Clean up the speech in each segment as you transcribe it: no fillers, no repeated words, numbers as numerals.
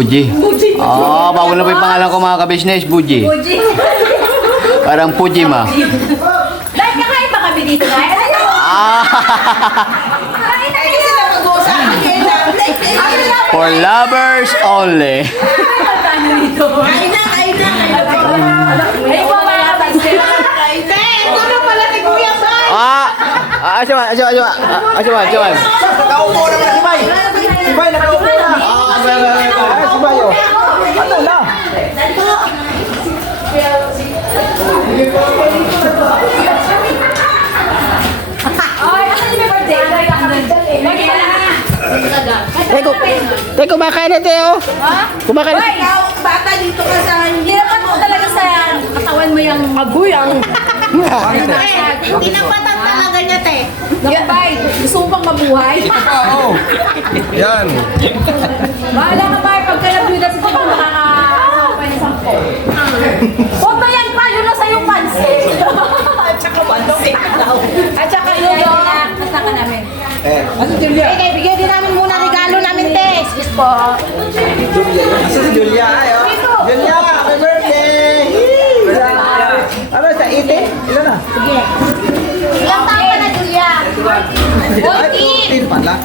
Buji. Bago na po yung pangalan ko mga ka-business, Buji. Buji. Parang Pujima. Dahil kakain ba kami dito na? Kain na kayo sila mag-uusapan. For lovers only. Ano dito? Kain na. Ay po mga kapatid. Ito na pala ni Kuya Bay. Asyaman. Nakaupo naman si Bay. Si Bay nakaupo na. Si Bay oh. Ano na? Ay, asan yung may birthday? Lagi na. Kumakain na tayo. Kumakain na. Ikaw, bata dito ka sa... Hindi naman mo talaga sa katawan mo yung maguyang. Hindi na patang talaga niya, te. Naku, Bay, gusto mo pang mabuhay? Oo. Yan. Bahala ka, Bay, pagka nabiyuda si Papa, makakasama pa yung 10. Huwag ba yan pa? Yun na sa'yo pansin. At saka pansin. At saka yun yung kasama namin. Okay, bigyan din namin muna regalo namin, te. Excuse po. Asa si Julia ayo. Julia, happy birthday. Ano sa 18? Ilan na? Ilang taon ka na, Julia? 14 pala.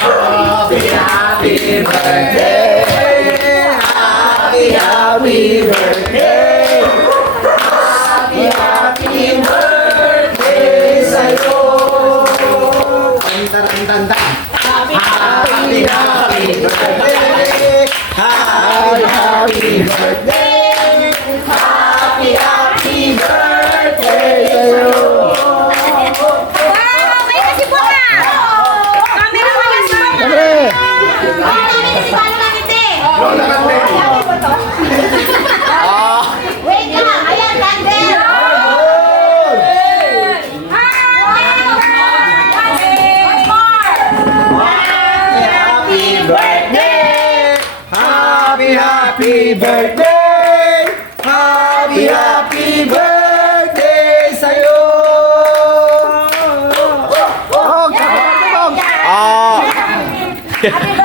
Happy birthday. Happy birthday sa'yo. Tanda. Happy birthday. Happy birthday. Happy birthday sa'yo. Wow, may kasi po ka. Camera mo yan, sir. Siyempre. Namin si Palo namin, te. Wait lang, ayan, candle. Happy birthday! Happy birthday! Happy birthday sa'yo!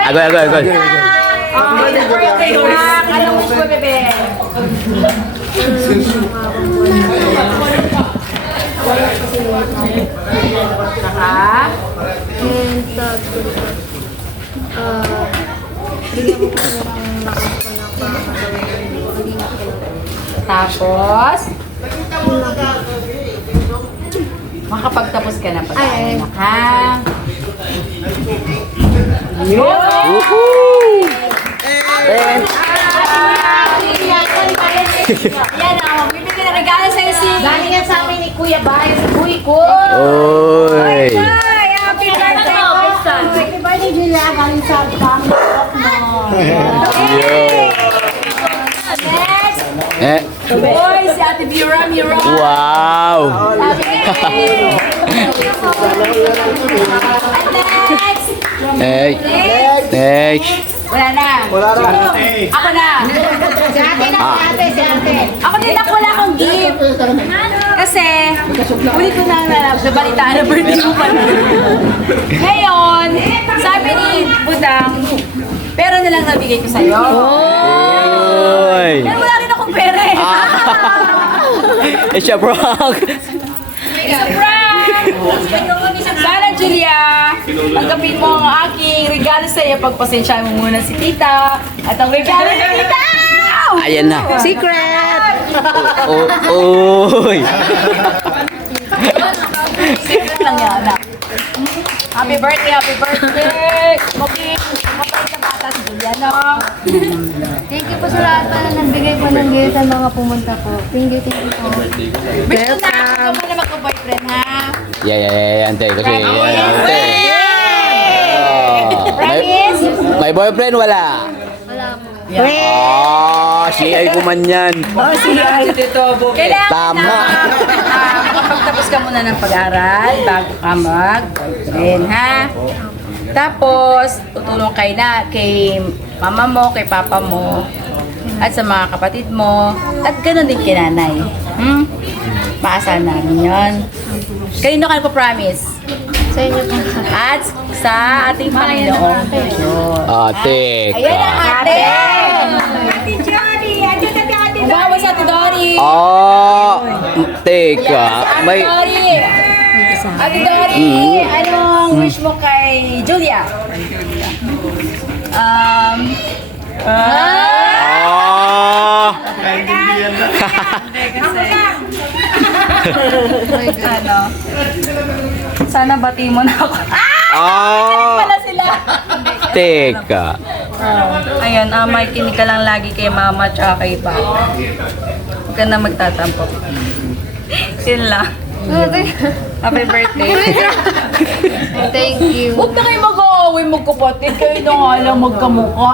Agol. Anong wish mo, bebe? Ha? And sabi ko, bigyan mo kami ng lakas ko na hindi na Tapos? Makapagtapos ka na pag-anak, ha? Yan ang bibili na regalo sa'yo si... Galing yan sa amin ni Kuya Bay, si Kuy ko. Oy. Ay, happy birthday po! Happy birthday, Julia. Galing sa pamilya mo. Next! Boy, si Ate Bira. Wow. Happy birthday! At next! Wala na. Ako na. Si ate na, si ate. Ako din ako wala akong gift. Kasi, uli ko na nabalitaan na birthday mo pala. Ngayon, sabi ni Budang, pera na lang nabigay ko sa'yo. Oy. Pero wala rin akong pera eh. It's a prank. It's a prank! Sana, Julia, tanggapin mo ang aking regalo sa'yo. Pagpasensya mo muna si Tita. At ang regalo ni Tita! Ayan na. Secret! Oy. Secret lang yan, anak. Happy birthday! Okay, kapag na bata si Julia, no? Thank you po sa lahat na nagbigay po ng gift sa mga pumunta po. Thank you po. Wish ko na ako mo na magka-boyfriend, ha? Yeah, ante. Kasi, ante. Promise? May boyfriend, wala. Wala po. Si ay kuman yan. Kailangan Tama. na makapagtapos ka muna ng pag-aral bago ka mag-boyfriend, ha? Tapos, tutulong kay mama mo, kay papa mo, at sa mga kapatid mo, at ganoon din kay nanay. Maasahan namin yun. Kanino ka nagpa-promise? Sa inyo po. At sa ating Panginoong Diyos. Ate Ayan ang ka. ate! Umawa sa ate Dory! Teka. May... Ate Dory, anong wish mo kay Julia? Ano? Sana bati mo na ako. Wala sila. Teka. Ayun, makikinig ka lang lagi kay mama at kay papa. Huwag ka na magtatampo. Yun lang. Happy birthday. Thank you. Huwag na kayo mag-aaway magkapatid. Kayo na nga lang magkamukha.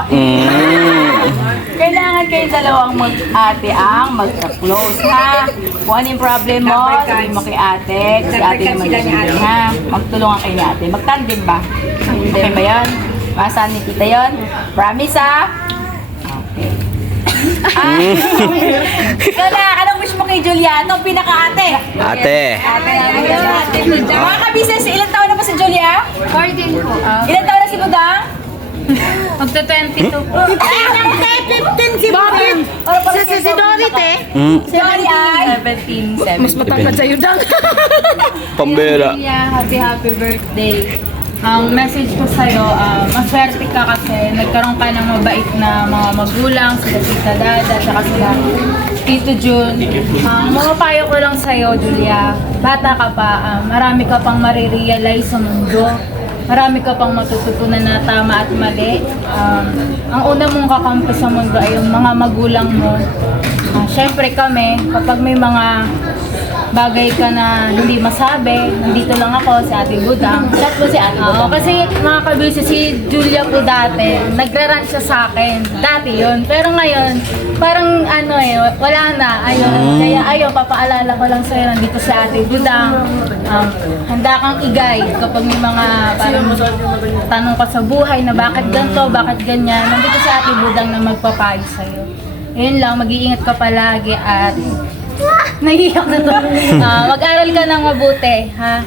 Kailangan kayo dalawang mag-ate ang magka-close, ha? Kung ano yung problem mo, sabihin mo kay ate. Si ate naman din, ha? Magtulungan kayo ni ate. Magtandem ba? Okay ba yun? Masaan ni tita yun? Promise, ha? Okay. Anong wish mo kay Julia? Anong pinaka-ate? Ate. Mga ka-business, ilang taon na pa si Julia? 14 po. Ilang taon na si Budang? Magta-22 po. 15 si Budang. Si Dorit eh. Si Dory ay? 17. Mas Matangkad sa'yo daw. Pambera. Julia, happy birthday. Ang message ko sa'yo, maswerte ka kasi nagkaroon ka ng mabait na mga magulang, sila Tita Dada, at sila Tito Jun. Ang mapapayo ko lang sa'yo, Julia, bata ka pa, marami ka pang marirealize sa mundo. Marami ka pang matututunan na tama at mali. Ang una mong kakampi sa mundo ay yung mga magulang mo. Siyempre kami, kapag may mga bagay ka na hindi masabi, nandito lang ako, si Ate Budang. Chat mo si Ate Budang. Kasi mga kabisi, si Julia po dati, nagra-run siya sa akin. Dati yun. Pero ngayon, parang ano wala na. Ayun. Kaya papaalala ko lang sa'yo, nandito si Ate Budang. Handa kang i-guide kapag may mga parang tanong ka sa buhay na bakit ganito, bakit ganyan. Nandito si Ate Budang na magpapayo sa'yo. Yun lang, mag-iingat ka palagi at nahihiyak na to. Mag-aral ka ng mabuti, ha?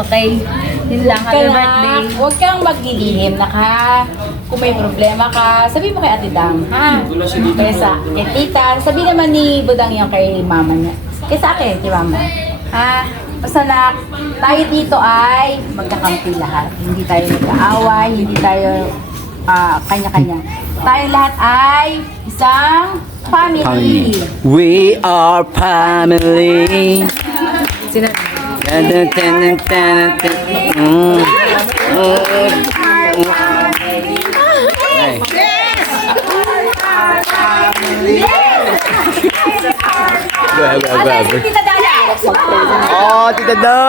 Okay? Yun lang. Happy birthday. Huwag kang maglilihim na ka. Kung may problema ka, sabi mo kay Ate Dang, ha? Kaysa kay tita, sabi naman ni Budang yung kay mama niya. Kaysa akin, kay mama. Ha? Basta na, tayo dito ay magkakampi lahat. Hindi tayo nag-aaway, hindi tayo kanya-kanya. Tayo lahat ay isang family. We are family. Ate, si Tita Dada. Oh, Tita Da.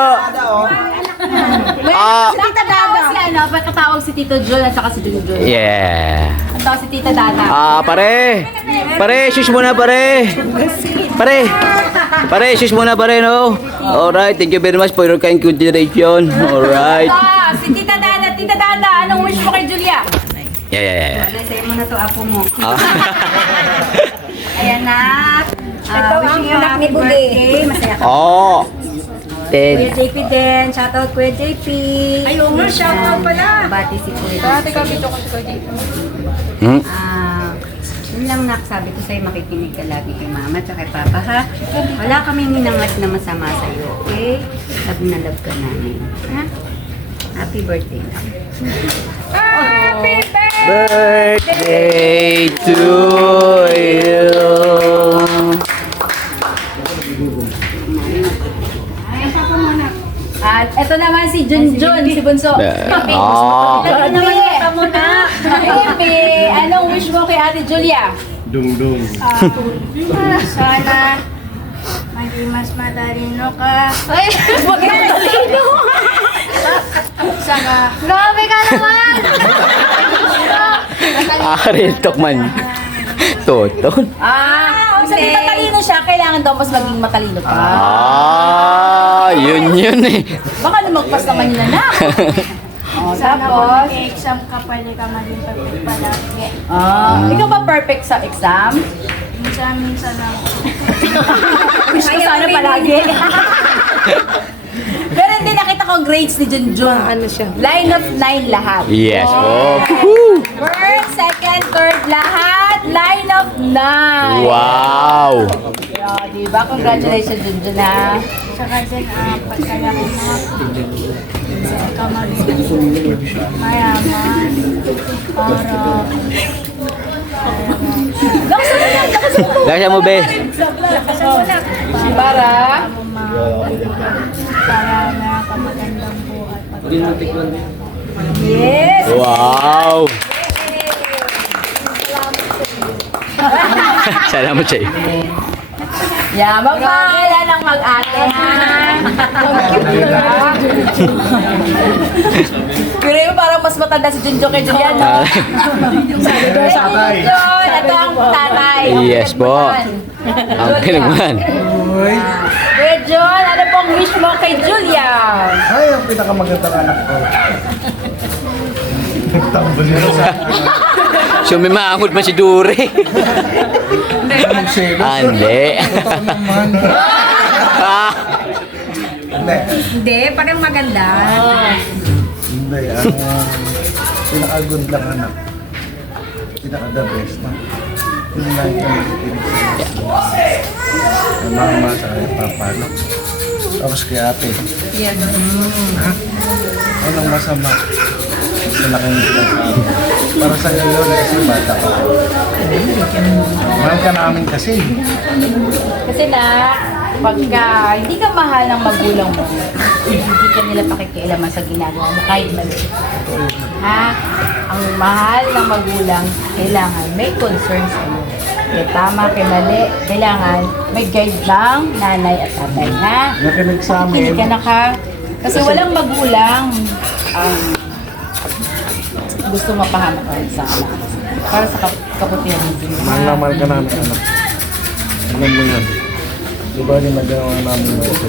Si Tita Dada. Si ano, pagkatawag si Tito Jun at saka si Tito Jun. Yeah. Ang tawag si Tita Dada. Pare. Pare, shush muna pare. Pare. Pare, shush muna pare, no? Alright, thank you very much for your kind consideration. Alright. Si Tita Dada. Tita Dada, anong wish mo kay Julia? Yeah. Sa'yo mo na to, apo mo. Ah. Ayan na. Ito ang anak ni Bugi. Masaya ka. Oh. Kuya Ted. JP din. Shoutout Kuya JP. Ayaw mo, shoutout pala. Bati si Kuya JP. ko si Kuya JP. Yun lang sabi ko sa'yo, makikinig ka lagi kay mama at kay papa, ha? Wala kaming ninangat na masama sa'yo, okay? Love na love ka namin, ha? Happy birthday na. Happy Birthday to you. At eto naman si Junjun, si Bunso. Oh. Ito naman kita muna. Baby, anong wish mo kay Ate Julia? Dung-dung. Sana maging mas matalino ka. Ay! Maging matalino! Saka, Grabe ka naman! Rintok man. Toton. sabi matalino siya, kailangan daw mas maging matalino ka. Yun eh. Baka lumagpas naman yun na. Tapos, Exam ka, pwede ka maging perfect palagi. ikaw ba perfect sa exam? Minsan lang. Wish ko sana palagi. Pero hindi, nakita ko ang grades ni Junjun. Ano siya? Line of 9 lahat. Yes po. First, second, third, lahat. Line of 9. Wow! Yeah, diba? Congratulations, Junjun, ha? Tsaka din, pagkalaki na. Sa kamali. Mayaman. Para. Gaya mo, be. Para? Para nakamagandang buhay. Yes! Wow! Salamat sa iyo. Yeah, magpakala ng mag-ate, ha? Pero yung parang mas matanda si Junjun kay Julian, no? Junjun, ito ang tatay. Yes po. Ang kinagman. Kuya John, ano pong wish mo kay Julian? Ay, ang pinakamagandang anak ko. Nagtambol niya sa Sumimangot pa si Dure. Ah, hindi. naman. Ah, Hindi. Hindi, parang maganda. Hindi. Ang pinaka-good lang anak. Pinaka-the best na. Yun lang yung nakikinig sa ang mama sa kaya papano. Tapos kay ate. Yes. Ha? Anong masama? Sa nakinig ka sa amin. Para sa iyo yun kasi bata ka. Mahal ka namin kasi. Kasi na, pagka hindi ka mahal ng magulang mo, hindi ka nila pakikialaman sa ginagawa mo kahit mali. Ha? Ang mahal ng magulang, kailangan may concern sa iyo. Kaya tama, kay mali, kailangan may guide lang nanay at tatay, ha? Nakinig sa amin. Kinig ka na ka. Kasi walang magulang gusto mapahamak ka sa anak. Para sa kabutihan ng Diyos. Mahal na mahal ka namin anak. Alam mo yan. Di ba rin nagawa namin mga ito?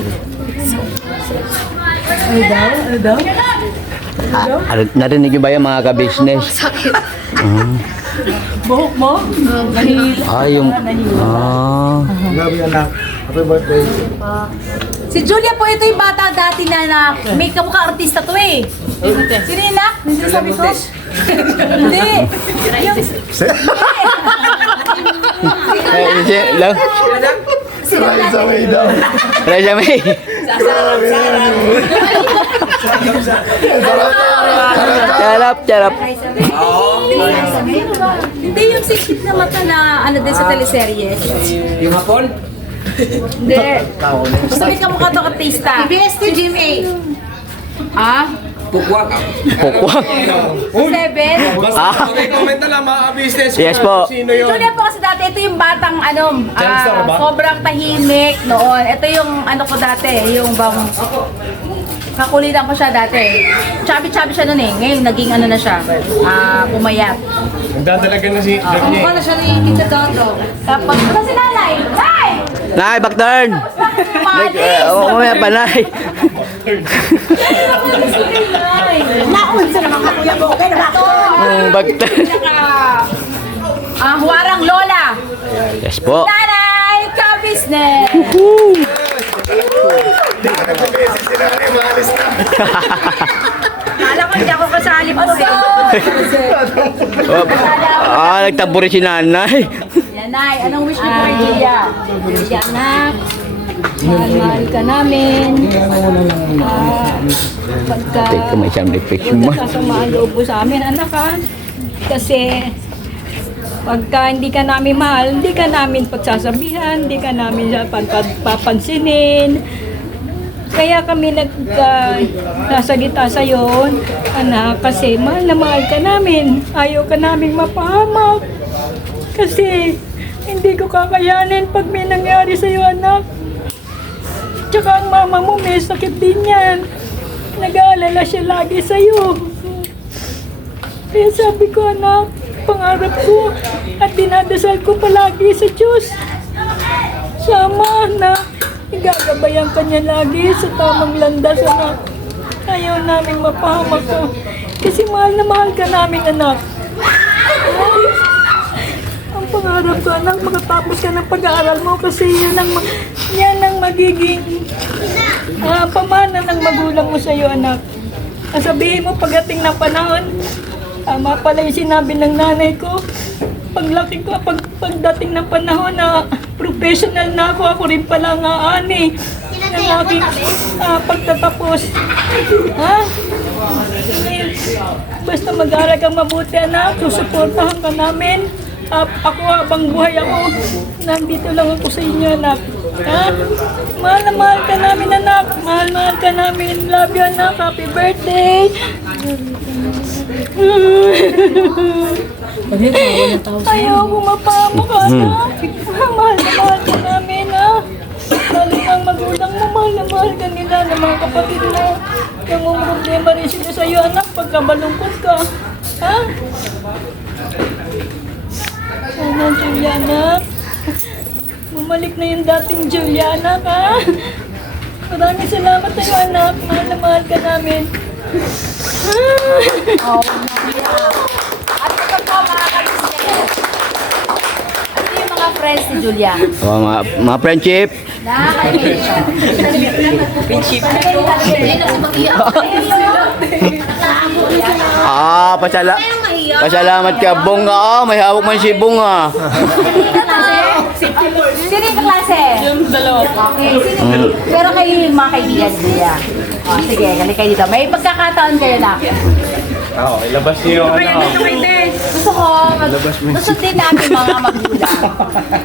narinig niyo ba yung mga ka-business? Sakit. Buhok mo? Ah, yung... Ah. Grabe anak. Happy birthday. Si Julia po, ito yung bata dati na may kamukha artista to eh. Sino yun na? May sinasabi ko? Hindi. Yung, Lang. sino na? Sa way daw. Raja May. Charap. Hindi yung sikit na mata na ano din sa teleserye. Yung hapon? Hindi. Basta may kamukha to artista. PBS to Jim A. Ah? Pukwak. Seven? Ah. Comment na lang mga business. Yes po. Sino Si yun? Julia po kasi dati, ito yung batang sobrang tahimik noon. Ito yung ano ko dati, yung bang kakulitan ko siya dati. Chubby siya noon eh. Ngayon naging ano na siya, pumayat. Nagdadalaga na si Dagny. na siya ni Kita Dodo. Tapos, ano si nanay? Nay! Nay, back turn. Umaya pa, Nay. Naunsa naman ka kuya mo. Kaya na ba? Back turn. Huwarang Lola. Yes po. Nanay, ka-business. Kala ko hindi ako kasali po eh. Nagtampo rin si Nanay. Yan, Nay. Anong wish mo kay Julia? Julia, anak. Mahal-mahal ka namin. Pagka Take ko may isang refreshment. sasamaan loob mo sa amin, anak ha. Kasi pagka hindi ka namin mahal, hindi ka namin pagsasabihan, hindi ka namin papansinin. Kaya kami nasagita sa iyo, anak, kasi mahal na mahal ka namin. Ayaw ka namin mapahamak. Kasi hindi ko kakayanin pag may nangyari sa iyo, anak. Tsaka ang mama mo may sakit din yan. Nag-aalala siya lagi sa iyo. Kaya sabi ko, anak, pangarap ko at dinadasal ko palagi sa Diyos. Sama na igagabayan ka niya lagi sa tamang landas, anak. Ayaw namin mapahamak ka. Kasi mahal na mahal ka namin, anak. Ay, ang pangarap ko, anak, makatapos ka ng pag-aaral mo kasi yan ang magiging pamana ng magulang mo sa'yo, anak. Sabihin mo pagdating ng panahon, tama pala yung sinabi ng nanay ko. Paglaki ko, pagdating ng panahon na professional na ako rin pala nga ani ng aking pagtatapos. Ha? Basta mag-aaral kang mabuti, anak. Susuportahan ka namin. Ako habang buhay ako, nandito lang ako sa inyo, anak. Ha? Mahal na mahal ka namin, anak. Mahal ka namin. Love you, anak. Happy birthday. Ayaw ko mapahamak, anak. Mahal na mahal ka namin, ha? Mahal ang magulang mo, mahal na mahal ka nila, ng mga kapatid mo. Yung problema rin sila sa'yo, anak, pagka malungkot ka. Ha? Sana, Juliana. Bumalik na yung dating Juliana, ha? Maraming salamat sa'yo, anak. Mahal na mahal ka namin. Oh, at ito po mga kabisnes. Ano yung mga friends ni Julia? Oh, mga friendship. Pasalamat ka, Bunga. May hawak man si Bunga. Sino yung klase? Yung dalawa. Okay. Pero kayo yung mga kaibigan ni Julia. Oh, sige, galing kayo dito. May pagkakataon kayo na. Oo, ilabas niyo yung ano. Gusto ko, gusto din namin mga magulang.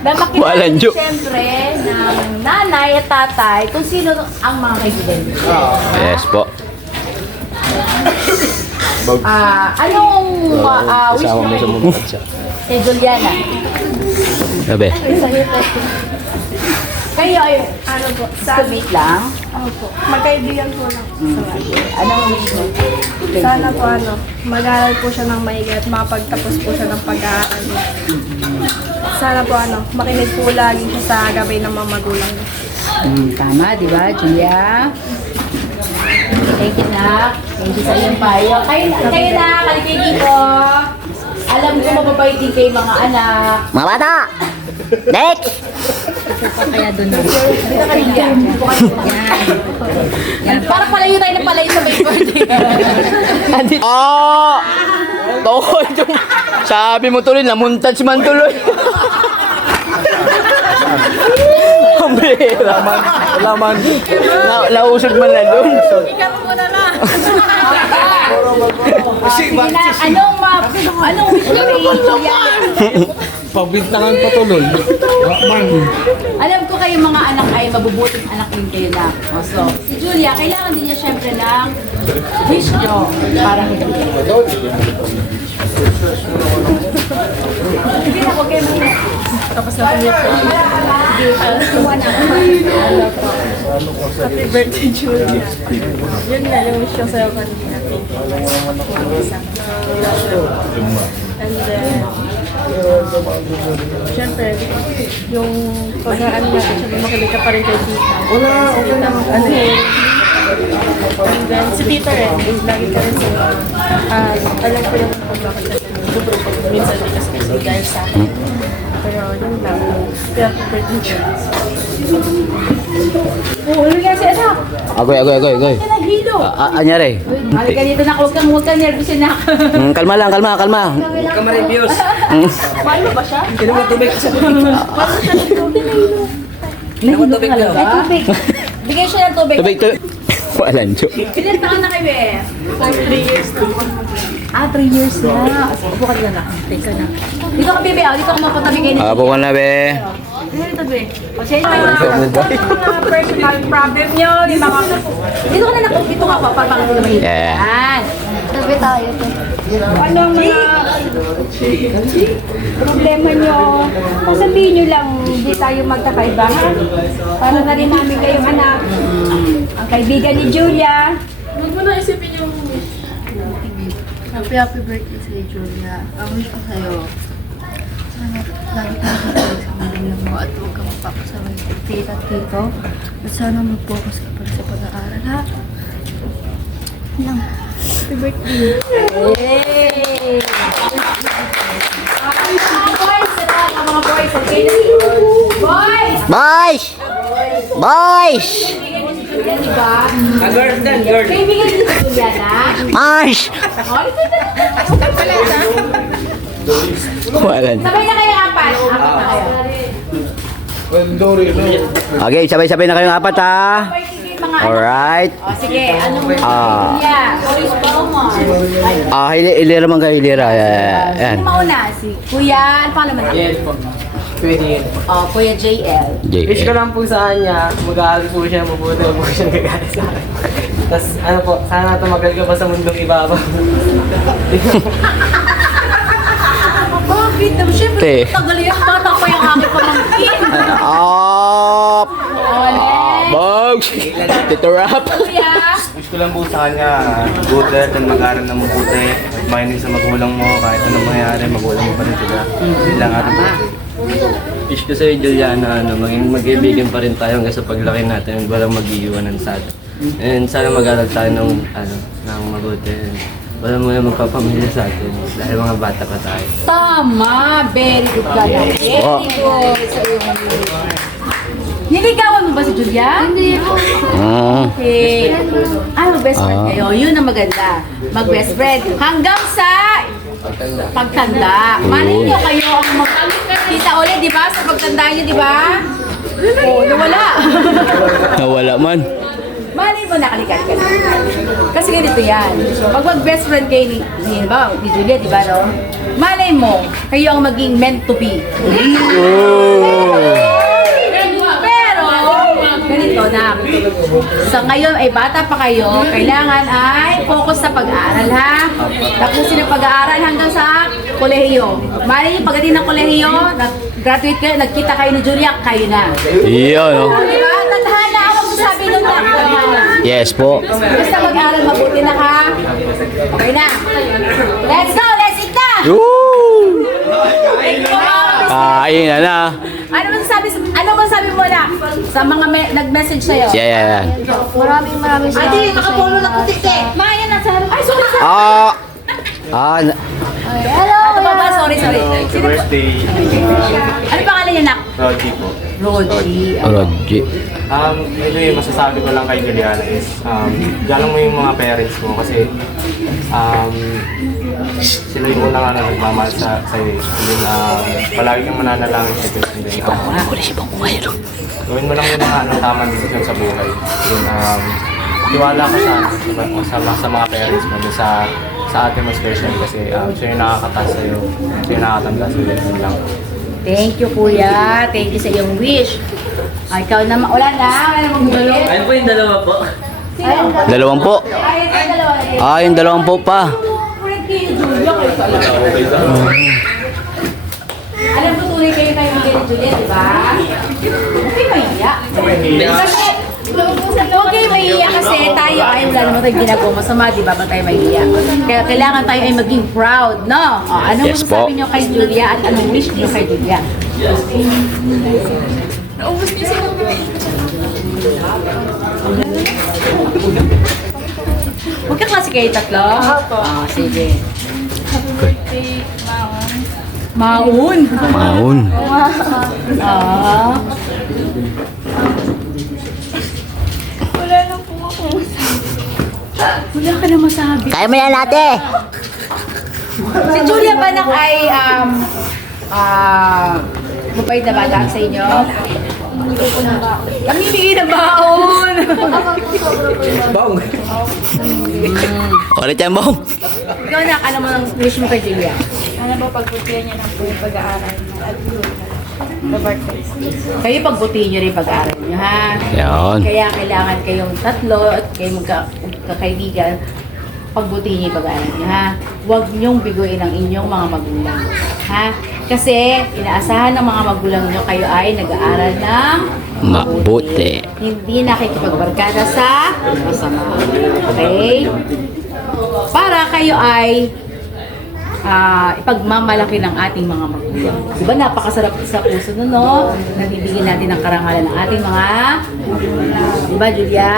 Na Walang makilala joke. siyempre ng nanay at tatay kung sino ang mga kaibigan niyo. Yes po. Anong wish mo kay Juliana? Sabi. Kayo ay, ano po, schoolmate lang? Opo, magkaibigan po lang. Anong wish mo? Sana po mag-aaral po siya ng maigi at makapagtapos po siya ng pag-aaral. Sana po makinig po lagi siya sa gabay ng mga magulang niya. Tama, di ba, Julia? Thank you, na. Thank you sa iyong payo. Kayo na, kaligay dito. Alam ko mababait din kayo mga anak. Mga bata! Next! Kaya doon na. Dito ka rin yan. Yan. Parang palayo tayo ng palayo sa may birthday. Toy, sabi mo tuloy, namuntaj man tuloy. Ang bihira. Laman. Nausod man na doon. Sige na, anong wish mo kay Julia? Pagbintangan pa tuloy. Alam ko kayo mga anak ay mabubuting anak din kayo na. So, si Julia, kailangan din niya syempre ng wish nyo para kay Julia. Sige na, huwag kayo muna. Tapos na kami. Sige, tuwa na. Happy birthday, Julia. Yun nga yung wish ko sa'yo kanina. And then, syempre, yung pag-aan natin, syempre makinig ka pa rin kay tita. Okay lang. And then, si tita rin, lagi ka rin sila. Alam ko yung pag-bakit na minsan din kasi dahil sa akin. Pero yun lang. Kaya happy birthday, Julia. Ano nga si anak? Agoy. Ano ka naghilo? Anyari? Halika dito na, huwag kang nervous na. Kalma lang, kalma. Paano ba siya? Tubig. Bigay siya ng tubig. Tubig. Walang joke. Ilan taon na kayo eh? 3 years na. 3 years na. Upo ka na. Teka na. Dito ka, bebe. Dito ka mapatabi kayo. Apo ka na, be. Dito, be. Pasensya na. Mga personal problem nyo. Dito ka na. Dito ka. Papapakita naman yun. Yeah. Yan. Tabi tayo. Ano ang mga problema nyo? Sabihin nyo lang, hindi tayo magkakaiba, ha? Para na rin namin kayong anak. Ang kaibigan ni Julia. Huwag mo na isipin yung wish. Happy birthday sa'yo, Julia. Ang wish ko sa'yo, sana lagi ka makikinig sa magulang mo at huwag ka magpapasaway kay tita at tito. At sana mag-focus ka pa sa pag-aaral, ha? Lang. Happy birthday. Yay! Mga boys! Mga boys! Okay na. Boys! Boys! Bigyan niyo si Julia, di ba? Girls din, girls. Kaibigan niyo si Julia na? Mars! Wala na. Sabay na kayo apat. Apat na kayo. Well, Dory, no? Okay, sabay-sabay na kayong apat ha. Sabay sige mga ano. Alright. O sige, anong Ah. Julia? Oris Balmar. Hilera man kayo, hilera. Yan. Sino mauna? Si Kuya, ano pa naman? Yes po. Pwede yun. Oh, Kuya JL. Wish ko lang po sa kanya, mag-aaral po siya, mabuti, huwag po siya nagagalit sa akin. Tapos ano po, sana tumagal ka pa sa mundong ibabaw. Bakit? Siyempre, Te. tagal yung bata pa yung aking pamangkin. Up! Bogs! Tito Rap! Kuya, Wish ko lang po sa kanya, good health and mag-aaral na mabuti. Makinig sa magulang mo, kahit anong mangyari, magulang mo pa rin sila. Yun lang ating birthday. Wish ko sa'yo, Juliana, maging mag-ibigan pa rin tayo hanggang sa paglaki natin, walang mag-iiwanan sa atin. And sana mag-aral tayo ng mabuti. Wala mo na magpapamilya sa atin dahil mga bata pa tayo. tama. Very good ka na. Very good sa iyong niligawan mo ba si Julia? Hindi po. Okay. Ay, mag-best friend kayo. Yun ang maganda. Mag-best friend. Hanggang sa pagtanda. Malay nyo kayo ang magkita ulit, di ba? Sa pagtanda nyo, di ba? Oo, nawala. Nawala man. Malay mo nakalikat ka na. Kasi ganito yan. Pag mag-best friend kayo ni Julia, di ba, no? Malay mo, kayo ang maging meant to be. Pero, ganito na. Sa ngayon ay bata pa kayo, kailangan ay focus sa pag-aaral, ha? Tapusin ang pag-aaral hanggang sa kolehiyo. Malay nyo, pagdating ng kolehiyo, nag-graduate kayo, nagkita kayo ni Julia, kayo na. Iyon, no? Di ba? Tadhana, huwag mo sabi nung Yes po. basta mag-aaral mabuti na ka. Okay na. Let's go! Let's eat na! Woo! Kain na na. Ano masabi mo na sa mga nag-message sa'yo? Yeah. Maraming salamat. Ate, nakapulo na puti ka. Maya na sa... Ay, sorry. Hello, Ano ba ba? Sorry. Happy Sino po? birthday, Ano pangalan niya, nak? Rogie po. Rogie. Roger. Ito yung masasabi ko lang kay Juliana is, galang mo yung mga parents mo kasi sila yung una nga na nagmamahal sa'yo. And then, palagi kang mananalangin sa Diyos. And then, gawin mo lang yung mga tamang desisyon sa buhay. And then, tiwala ka sa mga parents mo, sa ate mo special kasi siya yung nakakataas sa'yo, siya yung nakakatanda sa'yo. Yun lang. Thank you, kuya. Thank you sa iyong wish. Ikaw naman. Wala namang gulit. Ayun po yung dalawa po. Dalawang po. Ay, ito dalawa. Yung dalawang po pa. Kulit kayo, Julia. Kayo talaga. Alam ko, tuloy kayo magiging ni Julia, di ba? Okay, mahiya. Kasi, huwag kayo mahiya kasi tayo ay wala naman tayong ginagawa masama, di ba? Ba't tayo mahiya? Kaya kailangan tayo ay maging proud, no? O, anong Yes po. masasabi nyo kay Julia at anong wish niyo kay Julia? Huwag ka kasi kayo tatlo? Sige. Maun. Maun. Ah. Wala ka na masabi. Kaya mo yan ate. Si Julia Banak ay mabait na bata sa inyo? Namimigay ng baon! Bong! Ulit yan, Bong. Ikaw na, ano mo ng wish mo kay Julia? Ano ba pagbutihan niya ng pag-aaral at the birthday? Kayo pagbutihin nyo rin pag-aaral nyo, ha? Yan. Kaya kailangan kayong tatlo at kayo magkakaibigan, pagbutihin nyo yung pag-aaral nyo, ha? Huwag nyong biguin ang inyong mga magulang, ha? Kasi inaasahan ng mga magulang nyo kayo ay nag-aaral ng Mabuti. Hindi nakikipagbarkada sa masama. Okay? Para kayo ay ipagmamalaki ng ating mga magulang. Diba napakasarap sa puso nun, no? Nabibigyan natin ng karangalan ng ating mga magulang. Diba, Julia?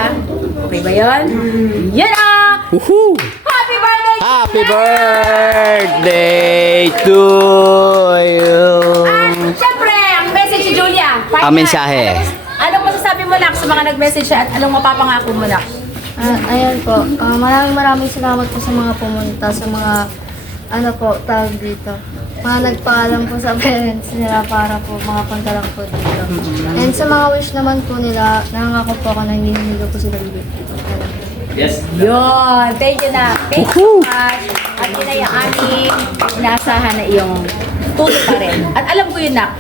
Okay ba yun? Yan na! Woohoo! Happy birthday! Happy birthday to you. At syempre, ang message si Julia. Ang mensahe. Ano masasabi mo mo nak sa mga nag-message siya at anong mapapangako mo nak? Ayan po, maraming salamat po sa mga pumunta, sa mga ano po, tawag dito. Mga nagpaalam po sa parents nila para po makapunta lang po dito. And sa mga wish naman po nila, nangako po ako na hindi ko po sila dito. Yun, thank you na. Thank you so much. At yun ay aning inaasahan na iyong tuto pa rin. At alam ko yun nak.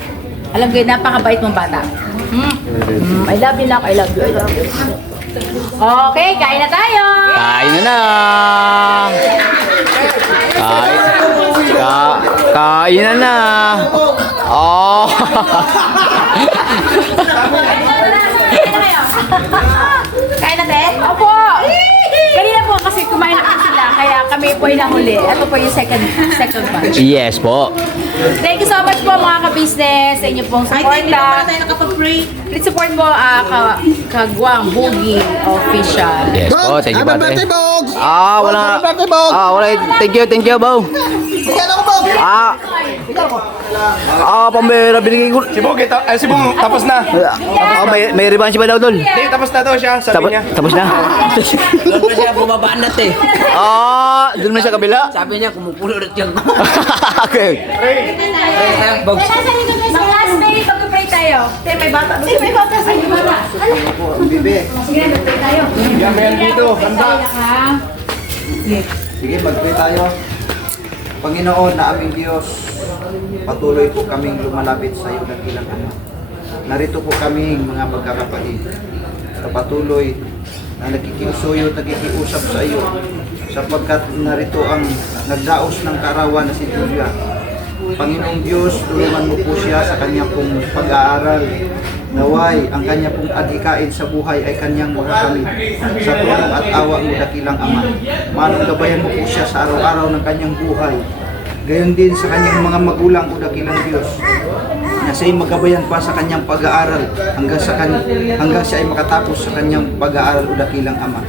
Alam ko yun, napakabait mong bata. I love you nak, I love you, I love you. Okay, kain na tayo! Kain na! Kain na na! Oh! Kain na din? Opo! Kanina po kasi kumain na po sila, kaya kami po yung nahuli. Ito po yung second batch. Yes po. Thank you so much po mga ka-business sa inyo pong suporta. Please support po Kagwang Boogie Official. Yes po, thank you pare. Wala. Wala. Thank you, Bow. Pambera, binigay ko. Si Bong, tapos na. May revenge ba daw, Tol? Hindi, tapos na daw siya, sabi niya. Tapos na. Doon pa siya bumabaan natin. Doon na sa kabila. Sabi niya, kumupulo ulit yung... Okay. Bogs. Mga last day, pag-pray tayo. May bata. Ay, may bata. Ay, may bata. Bibi, Sige, mag-pray tayo. Yan dito, handa. sige mag-pray tayo. Panginoon na aming Diyos, patuloy po kaming lumalapit sa iyo dakilang Ama. Narito po kaming mga magkakapatid sa patuloy na nakikiusuyo at nakikiusap sa iyo sapagkat narito ang nagdaos ng kaarawan na si Julia. Panginoong Diyos, tulungan mo po siya sa kanyang pong pag-aaral. Naway, ang kanya pong adhikain sa buhay ay kanyang makakamit sa tulong at awa mo dakilang Ama. Manong gabayan mo po siya sa araw-araw ng kanyang buhay. Gayon din sa kanyang mga magulang o dakilang Diyos na siya'y magabayan pa sa kanyang pag-aaral hanggang siya ay makatapos sa kanyang pag-aaral o dakilang Ama.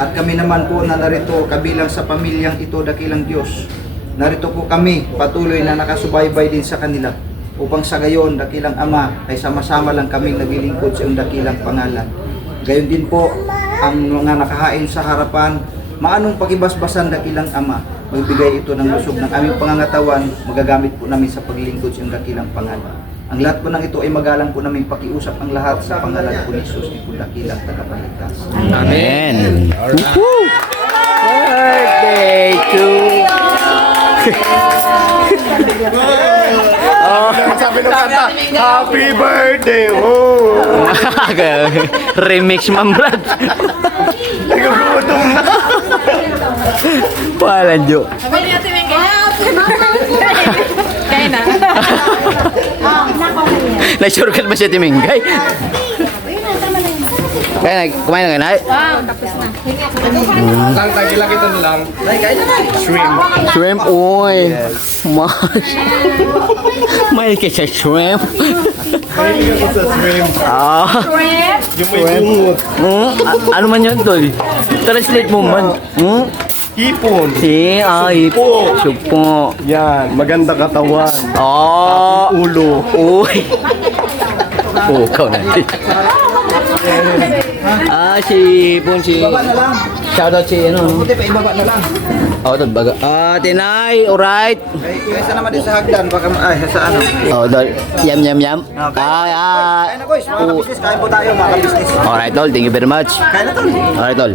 At kami naman po na narito kabilang sa pamilyang ito dakilang Diyos. Narito po kami patuloy na nakasubaybay din sa kanila upang sa gayon dakilang Ama ay sama-sama lang kaming naglilingkod sa iyong dakilang pangalan. Gayon din po ang mga nakahain sa harapan, maanong pakibasbasan dakilang Ama, magbigay ito ng lusog ng aming pangangatawan, magagamit po namin sa paglingkod sa iyong dakilang pangalan. Ang lahat po ng ito ay magalang po namin pakiusap ang lahat sa pangalan po ni Jesus, ito dakilang tagapagligtas. Amen. Woo! Birthday to Sabi ng kanta, Happy Birthday! Oh! Remix, Ma'am Brad. Nagugutom na. Palan, Jo. Sabi niya natin yung kaya na. Na-shortcut ba siya, Timingay? Kaya kumain na kayo, Lang, tagila kita na lang. Shrimp. Shrimp, oy. Mas. May kasi shrimp. Mahilig ako sa shrimp. Yung may bungot. Ano man yun, Tol? Translate mo man. Hipon. Supo. Supo. Yan, maganda katawan. Ulo. Uy. Ikaw natin. Si Ponsi. Shoutout si Buti pa ibaba na lang. Tol, baga. Tinay, alright. Kaysa naman din sa hagdan, baka sa ano. Tol. Yam. Kain na boys, mga kabisnes, kain po tayo mga kabisnes. Alright, Tol. Thank you very much. Kain na tol. Alright, Tol.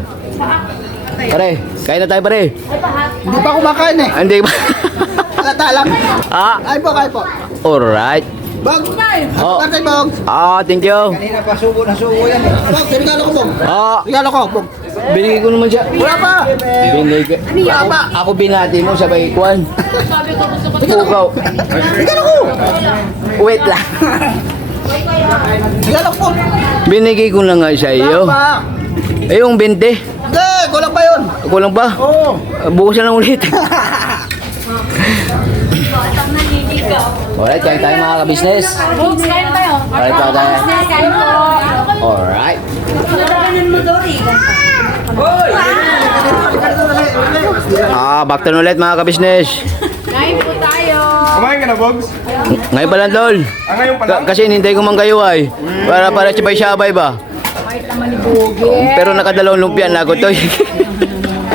Pare, kain na tayo, pare. Hindi pa kumakain eh. Hindi ba? Alata lang. Kain po. Alright. Bog! Birthday, Bog! Thank you. Kanina pa subo yan eh. Bog, regalo ko, Bog. Regalo ko, Bog. Binigay ko naman siya. Wala pa! Binigay ko. Ako binati mo sabay kwan. Pukaw. Regalo ko! Wait lang. Regalo ko! Binigay ko na nga sa iyo. Pa! Yung 20. Hindi, kulang pa yun. Kulang pa? Oo. Bukas na lang ulit. Alright, kain tayo mga ka-business. Folks, kain na tayo. Alright, tayo. Kain na po. Alright. Back to ulit mga ka-business. Kain po tayo. Kumain ka na, Bogs? Ngayon pa lang, Tol. Ngayon pa lang? Kasi hinintay ko man kayo ay. Para sabay-sabay ba? naman ni Bugit. Pero nakadalawang lumpia na ako, Toy.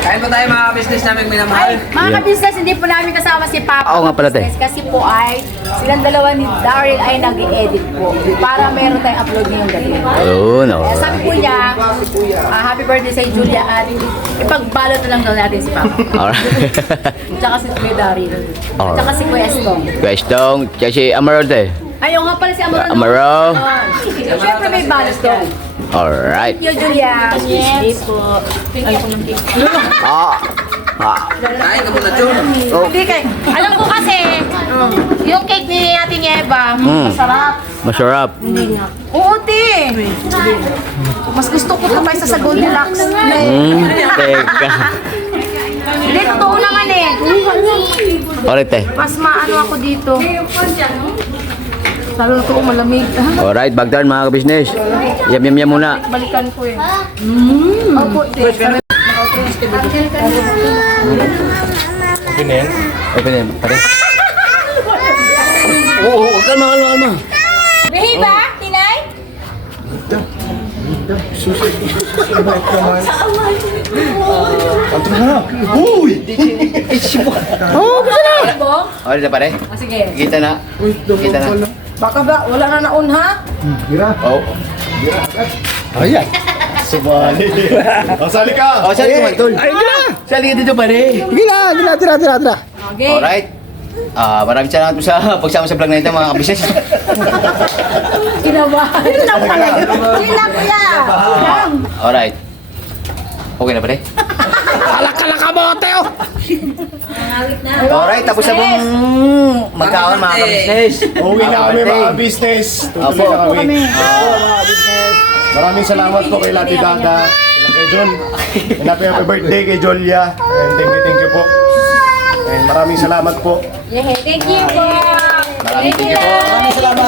Kain po tayo mga business namin minamahal. Ay, mga ka-business, hindi po namin kasama si Papa. Oo nga pala, te. Business, kasi po ay, silang dalawa ni Daryl ay nag-edit po. Para meron tayong upload ngayong gabi. Oo, no. Kaya sabi po niya, happy birthday sa Julia at ipagbalot na lang daw natin si Papa. Alright. Tsaka si Kuya Daryl. At tsaka si Kuya Estong. Question, kasi Amarante. Ayaw nga pala si Amaro. Amaro. Siyempre may balot doon. Alright. Yo, Julia. Yes po. Ah. Kain ka muna, Jun. Hindi kay. Alam ko kasi, yung cake ni Ate Nieva, masarap. Masarap. Oo, te. Mas gusto ko ito kaysa sa Goldilocks. Teka. Hindi, totoo naman eh. Alright, te. Mas maano ako dito. Lalo na ito malamig. Alright, bagdan mga ka-business. Yam muna. Balikan ko eh. Opo, te. Okay na yan? Open yan, pare. Oo, kalma. Behi ba, Tinay? Uy! Bong? Alright na, pare. Sige. Kita na. Kita na. Baka ba, wala na naon ha? Oh. Ayan. Sumali. O, sali ka. Oh, sali ka, Tol. Ayun na. Sali ka dito, pare. Sige na, tira. Okay. Alright. Maraming salamat po sa pagsama sa vlog na ito, mga ka-business. Kinabahan. Yun lang pala yun. Yun lang, kuya. Alright. Okay na, pare? Alright, tapos na pong magkaon, mga ka-business. Uwi na kami mga business. Tutuloy na kami. Maraming salamat po kay Lati Dada, kay John. And happy birthday kay Jolia. And thank you po. And maraming salamat po. Yeah, thank you po. Maraming thank you po. Maraming salamat.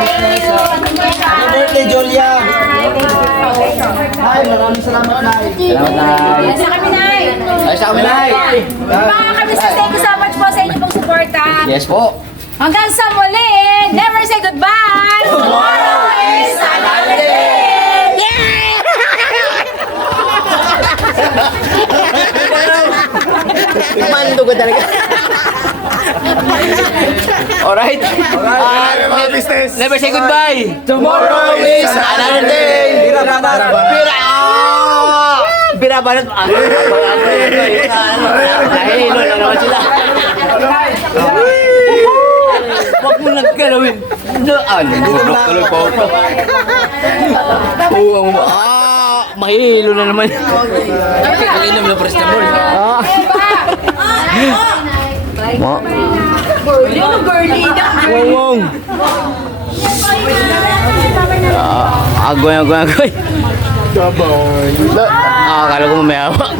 Thank you. Happy birthday, Julia. Hi, maraming salamat, Nay. Salamat, Nay. Sa kami, Nay. Ay, sa amin, Nay. Mga kami, thank you so much po sa inyo pong suporta. Yes po. Hanggang sa muli, never say goodbye. Tomorrow is another day. Yeah! Kumando ka talaga. Alright. Mga business. Never say goodbye. Tomorrow is Another day. Bira banat. Nahilo na naman sila. Huwag mo nagkalawin. Bulok tuloy po ako. Mahilo na naman. Kainom ng paracetamol. Wong. Agoy. Akala ko mamayawak.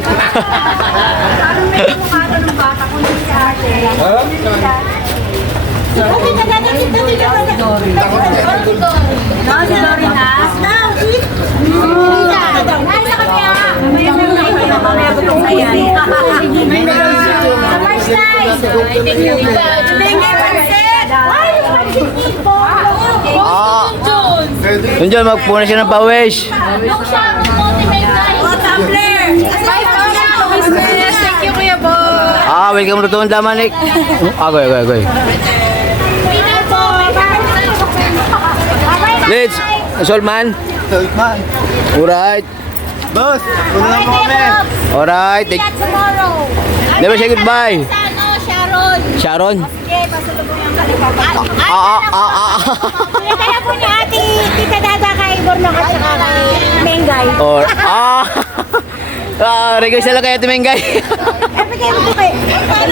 Yun dyan, magpuna siya ng pawis. Thank you, Kuya Bo. Welcome to Tuan Damanik. Agoy. Let's, Solman. Alright. Boss, tulungan mo kami. Alright. Tomorrow. Never say goodbye. Sharon. Sharon. Okay, pasalubong ang kalipapan. Kaya po ni ate, Tita Dada kay Borno at saka kay Mengay. Regresa lang kayo, Timengay. Bigay mo po kay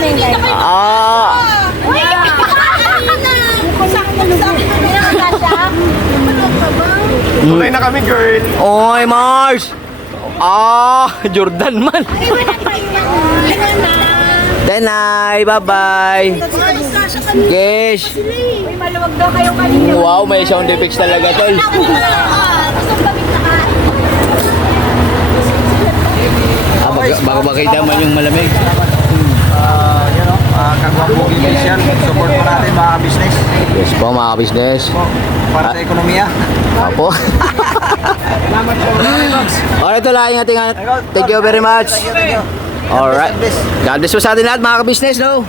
Mengay. Uy! Tuloy na kami, girl. Oy, Mars. Jordan man. Denay, bye-bye. Kish. May maluwag daw kayo kanina. Wow, may sound effects talaga, tol. Bago makita man yung malamig. Kagwapo yan. Support po natin mga business. Yes po, mga business. Para sa ekonomiya. Apo. Alright, wala. Ingat. Thank you very much. Alright. God bless po sa atin lahat, mga ka-business, no?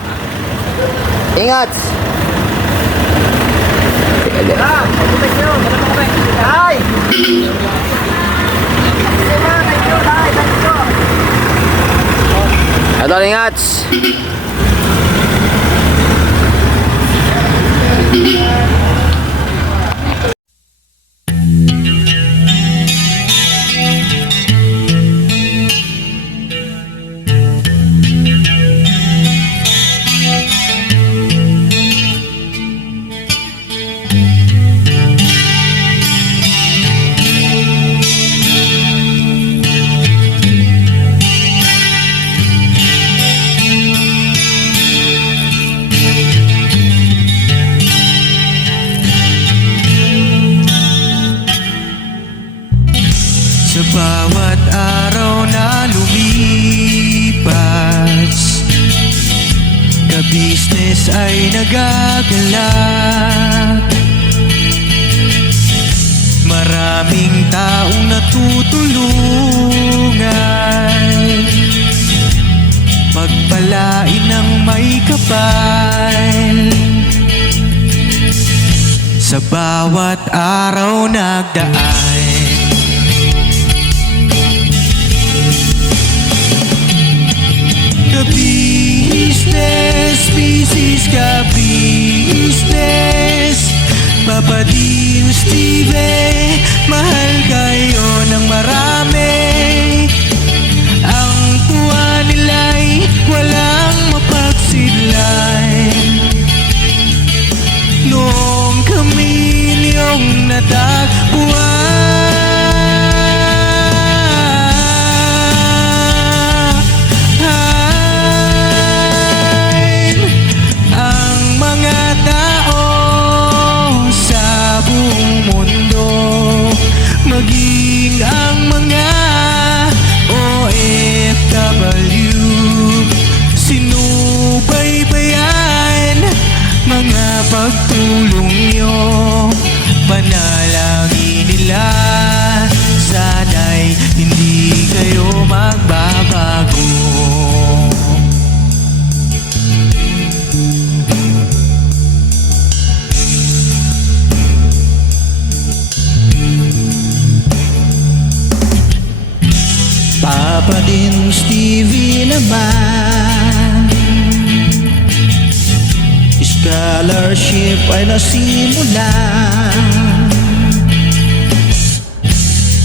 Ingat. Ito, ingat. Sa bawat araw na lumipas, ka-business ay nagagalak. Maraming taong natutulungan, pagpalain ng may kapal. Sa bawat araw nagdaan, ka-business, business ka-business, Papa Dio, Steve, mahal kayo ng marami. Ang tuwa nila'y walang mapagsidlan. Noong kami niyong natagpuan, maging ang mga OFW, sinubaybayan mga pagtulong nyo, panalangin nila, sana'y hindi kayo magbabago. Papa din Stevie naman, scholarship ay nasimulan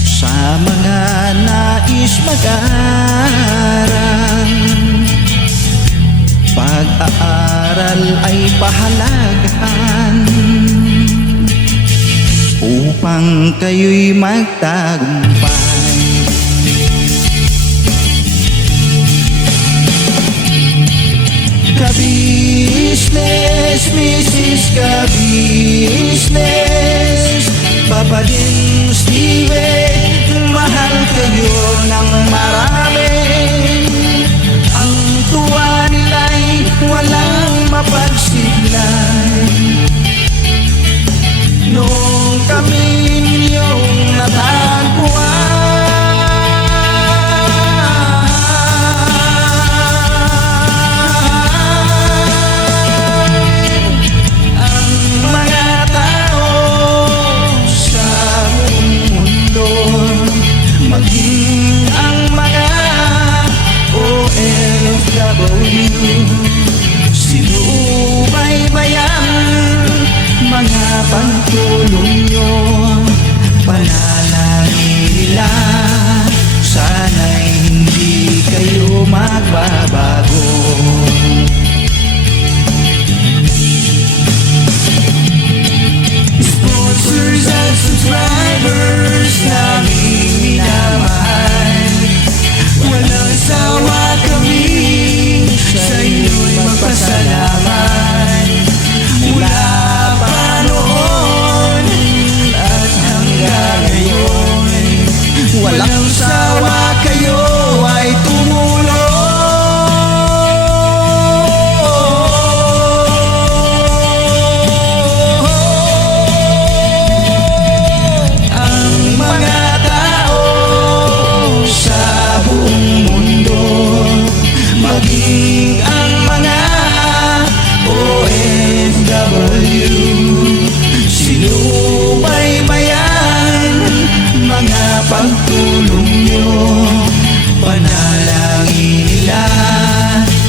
sa mga nais mag-aral. Pag-aaral ay pahalagahan upang kayo'y magtagumpay. Ka-business, Mrs. Ka-business, Papa din Steve, mahal kayo ng marami. Ang tuwa nila'y walang mapagsiglan. Noong kami ninyong natagpuan, maging ang mga OFW, sinubaybayan mga pagtulong nyo, panalangin nila, sana'y hindi kayo magbabago. Sponsors and subscribers naming minamahal, walang sawa kami sa inyo'y magpasalamat. Mula pa noon at hanggang ngayon, walang sawa kayo ay tumulong. Ang mga pagtulong nyo. Panalangin nila,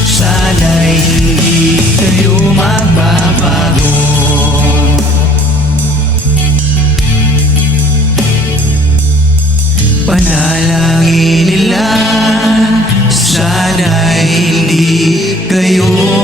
sana'y hindi kayo magbabago. Panalangin nila, sana'y hindi kayo